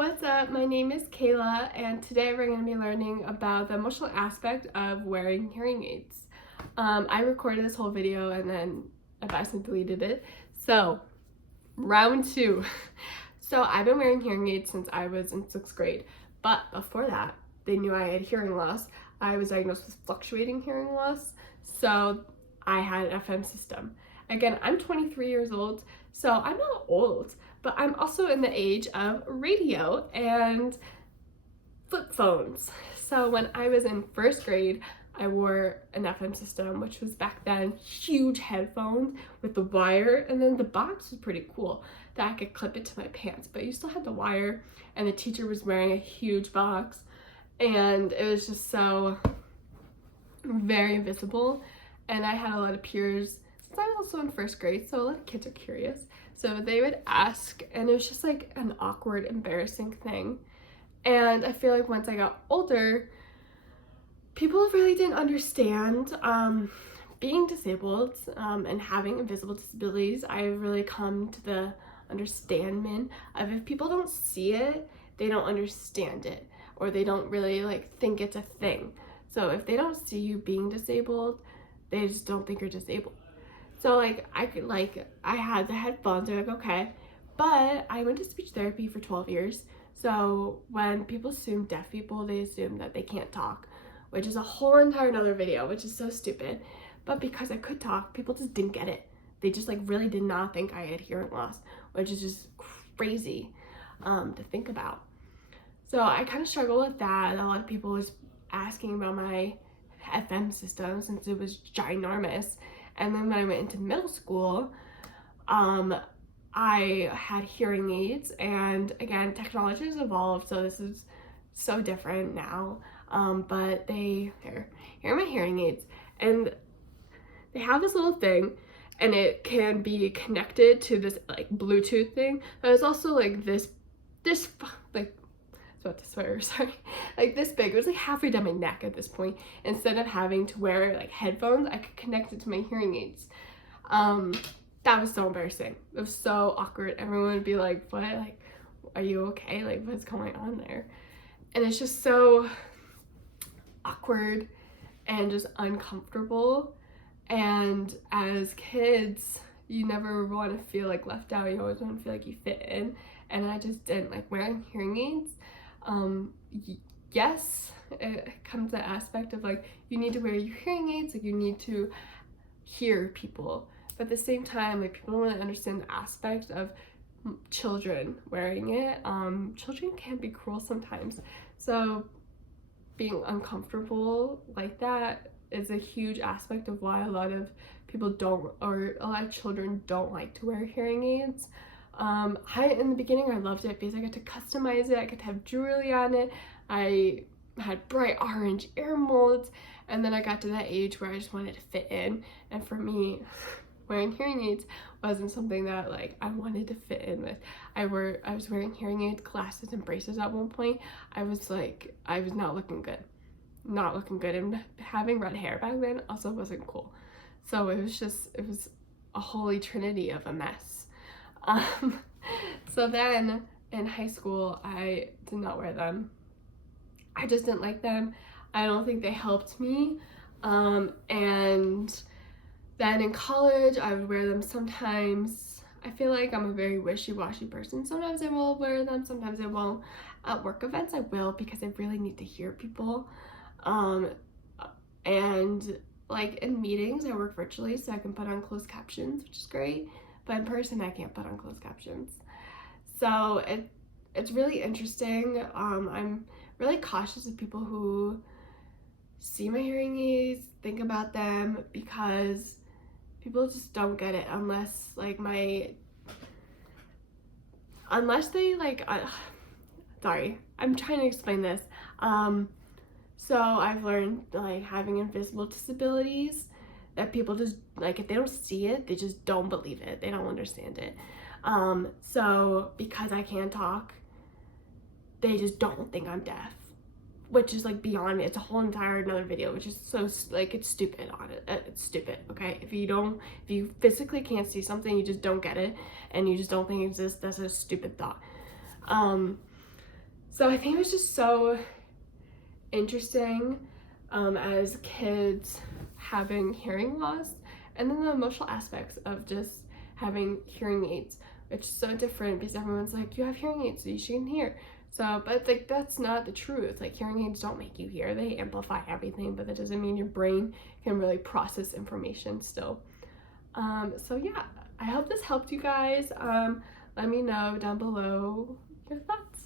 What's up? My name is Kayla, and today we're going to be learning about the emotional aspect of wearing hearing aids. I recorded this whole video and then I accidentally deleted it. So, round two. So, I've been wearing hearing aids since I was in 6th grade, but before that, they knew I had hearing loss. I was diagnosed with fluctuating hearing loss, so I had an FM system. Again, I'm 23 years old, so I'm not old, but I'm also in the age of radio and flip phones. So when I was in 1st grade, I wore an FM system, which was back then huge headphones with the wire, and then the box was pretty cool that I could clip it to my pants, but you still had the wire, and the teacher was wearing a huge box, and it was just so very visible. And I had a lot of peers, since I was also in 1st grade, so a lot of kids are curious, so they would ask, and it was just like an awkward, embarrassing thing. And I feel like once I got older, people really didn't understand being disabled and having invisible disabilities. I've really come to the understanding of if people don't see it, they don't understand it, or they don't really think it's a thing. So if they don't see you being disabled, they just don't think you're disabled. So I had the headphones, they're like, okay. But I went to speech therapy for 12 years. So when people assume deaf people, they assume that they can't talk, which is a whole entire another video, which is so stupid. But because I could talk, people just didn't get it. They just really did not think I had hearing loss, which is just crazy to think about. So I kind of struggle with that. A lot of people was asking about my FM system since it was ginormous. And then when I went into middle school, I had hearing aids, and again, technology has evolved, so this is so different now. But here are my hearing aids, and they have this little thing, and it can be connected to this Bluetooth thing. But it's also this about to swear, sorry, this big. It was halfway down my neck at this point. Instead of having to wear headphones, I could connect it to my hearing aids. That was so embarrassing. It was so awkward. Everyone would be like, what? Are you okay? What's going on there? And it's just so awkward and just uncomfortable. And as kids, you never want to feel left out. You always want to feel you fit in. And I just didn't like wearing hearing aids. Yes, it comes to the aspect of you need to wear your hearing aids, you need to hear people, but at the same time people don't really understand the aspect of children wearing it. Children can be cruel sometimes, so being uncomfortable like that is a huge aspect of why a lot of people don't, or a lot of children don't like to wear hearing aids. In the beginning I loved it because I got to customize it, I got to have jewelry on it, I had bright orange ear molds, and then I got to that age where I just wanted to fit in, and for me, wearing hearing aids wasn't something that I wanted to fit in with. I was wearing hearing aids, glasses, and braces at one point. I was not looking good. And having red hair back then also wasn't cool. So it was a holy trinity of a mess. So then in high school, I did not wear them. I just didn't like them. I don't think they helped me. And then in college, I would wear them sometimes. I feel like I'm a very wishy-washy person. Sometimes I will wear them, sometimes I won't. At work events, I will because I really need to hear people. And in meetings, I work virtually, so I can put on closed captions, which is great. But in person, I can't put on closed captions. So it's really interesting. I'm really cautious of people who see my hearing aids, think about them, because people just don't get it unless sorry, I'm trying to explain this. So I've learned having invisible disabilities, that people just if they don't see it, they just don't believe it, they don't understand it. So because I can talk, they just don't think I'm deaf, which is beyond me. It's a whole entire another video, which is so it's stupid on it. It's stupid, okay? If you physically can't see something, you just don't get it, and you just don't think it exists, that's a stupid thought. So I think it was just so interesting as kids having hearing loss, and then the emotional aspects of just having hearing aids, which is so different because everyone's like, you have hearing aids so you shouldn't hear. So, but like that's not the truth. Like hearing aids don't make you hear, they amplify everything, but that doesn't mean your brain can really process information still. So yeah, I hope this helped you guys. Let me know down below your thoughts.